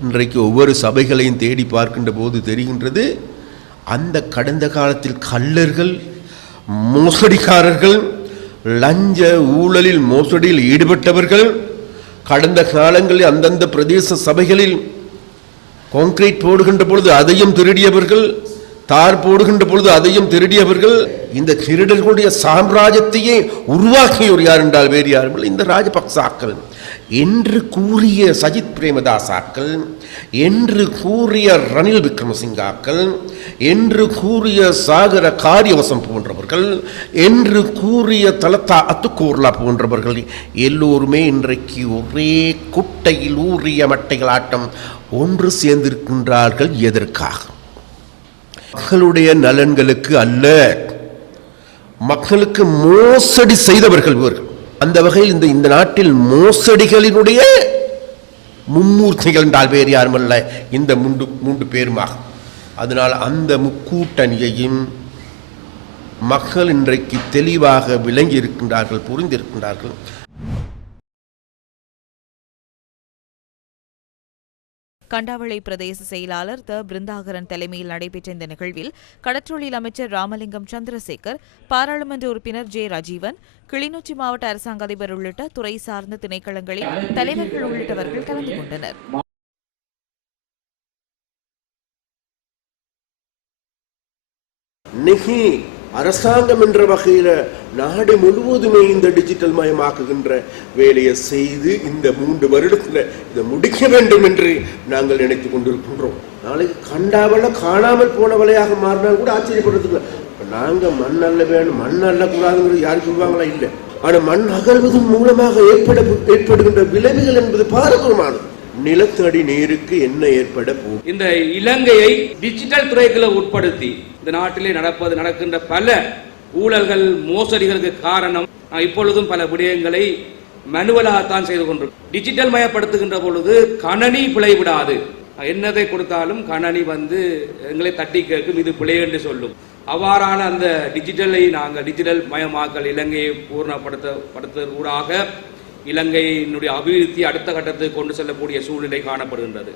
இன்றைக்கு ஒவ்வொரு சபைகளையும் தேடி பார்க்கின்ற போது தெரிகின்றது அந்த கடந்த காலத்தில் கள்ளர்கள் மோசடிக்காரர்கள் லஞ்ச ஊழலில் மோசடியில் ஈடுபட்டவர்கள் கடந்த காலங்களில் அந்தந்த பிரதேச சபைகளில் கான்கிரீட் போடுகின்ற பொழுது அதையும் திருடியவர்கள் தார் போடுகின்ற பொழுது அதையும் திருடியவர்கள் இந்த திருடர்களுடைய சாம்ராஜ்யத்தையே உருவாக்கியவர் யார் என்றால் வேறு யாரும் இந்த ராஜபக்சாக்கள். என்று கூறிய சஜித் பிரேமதாசாக்கள் என்று கூறிய ரணில் விக்ரமசிங்காக்கள் என்று கூறிய சாகர காரியவசம் போன்றவர்கள் என்று கூறிய தலத்தா அத்துக்கூர்லா போன்றவர்கள் எல்லோருமே இன்றைக்கு ஒரே குட்டையில் ஊறிய மட்டைகளாட்டம் ஒன்று சேர்ந்திருக்கின்றார்கள் எதற்காக? மக்களுடைய நலன்களுக்கு அல்ல. மக்களுக்கு மோசடி செய்தவர்கள் இவர்கள். அந்த வகையில் இந்த இந்த நாட்டில் மோசடிகளினுடைய மும்மூர்த்திகள் என்றால் வேறு யாருமல்ல இந்த மூன்று மூன்று பேருமாகும் அதனால் அந்த முக்கூட்டணியையும் மக்கள் இன்றைக்கு தெளிவாக விளங்கி இருக்கின்றார்கள் புரிந்திருக்கின்றார்கள். கண்டாவளை பிரதேச செயலாளர் த. பிருந்தாகரன் தலைமையில் நடைபெற்ற இந்த நிகழ்வில் கடற்றொழில் அமைச்சர் ராமலிங்கம் சந்திரசேகர் பாராளுமன்ற உறுப்பினர் ஜே. ராஜீவன் கிளிநொச்சி மாவட்ட அரசாங்க அதிபர் உள்ளிட்ட துறை சார்ந்த திணைக்களங்களின் தலைவர்கள் உள்ளிட்டவர்கள் கலந்து கொண்டனர். இன்னைக்கு அரசாங்கம் என்ற வகையில நாடு முழுவதுமே இந்த டிஜிட்டல் மயமாக்குகின்ற வேலையை செய்து இந்த மூன்று வருடத்துல இதை முடிக்க வேண்டும் என்று நாங்கள் நினைத்துக் கொண்டிருக்கின்றோம். நாளைக்கு கண்டாவல காணாமல் போனவளையாக மாறினால் கூட ஆச்சரியப்படுறதுல நாங்கள் நாங்க மண் அல்ல வேணும் மண் அல்ல கூடாதுங்கிறது யாரும் சொல்லுவாங்களா? இல்லை. ஆனா மண் அகழ்வதன் மூலமாக ஏற்பட ஏற்படுகின்ற விளைவுகள் என்பது பாரம்பரியமானது. நிலத்தடி நீருக்கு என்ன ஏற்பட போகும் இந்த இலங்கையை டிஜிட்டல் துறைகளை உட்படுத்தி இந்த நாட்டிலே நடப்பது நடக்கின்ற பல ஊழல்கள் மோசடிகளுக்கு காரணம். இப்பொழுதும் பல விடயங்களை மனுவலாகத்தான் செய்து கொண்டிருக்கோம். டிஜிட்டல் மயப்படுத்துகின்ற பொழுது கணனி பிழை விடாது என்னதை கொடுத்தாலும் கணனி வந்து எங்களை தட்டி கேட்கும் இது பிழை என்று சொல்லும். அவ்வாறான அந்த டிஜிட்டலை நாங்கள் டிஜிட்டல் மயமாக்கல் இலங்கையை பூர்ணப்படுத்த படுத்துவதற்கூடாக இலங்கையினுடைய அபிவிருத்தி அடுத்த கட்டத்துக்கு கொண்டு செல்லக்கூடிய சூழ்நிலை காணப்படுகின்றது.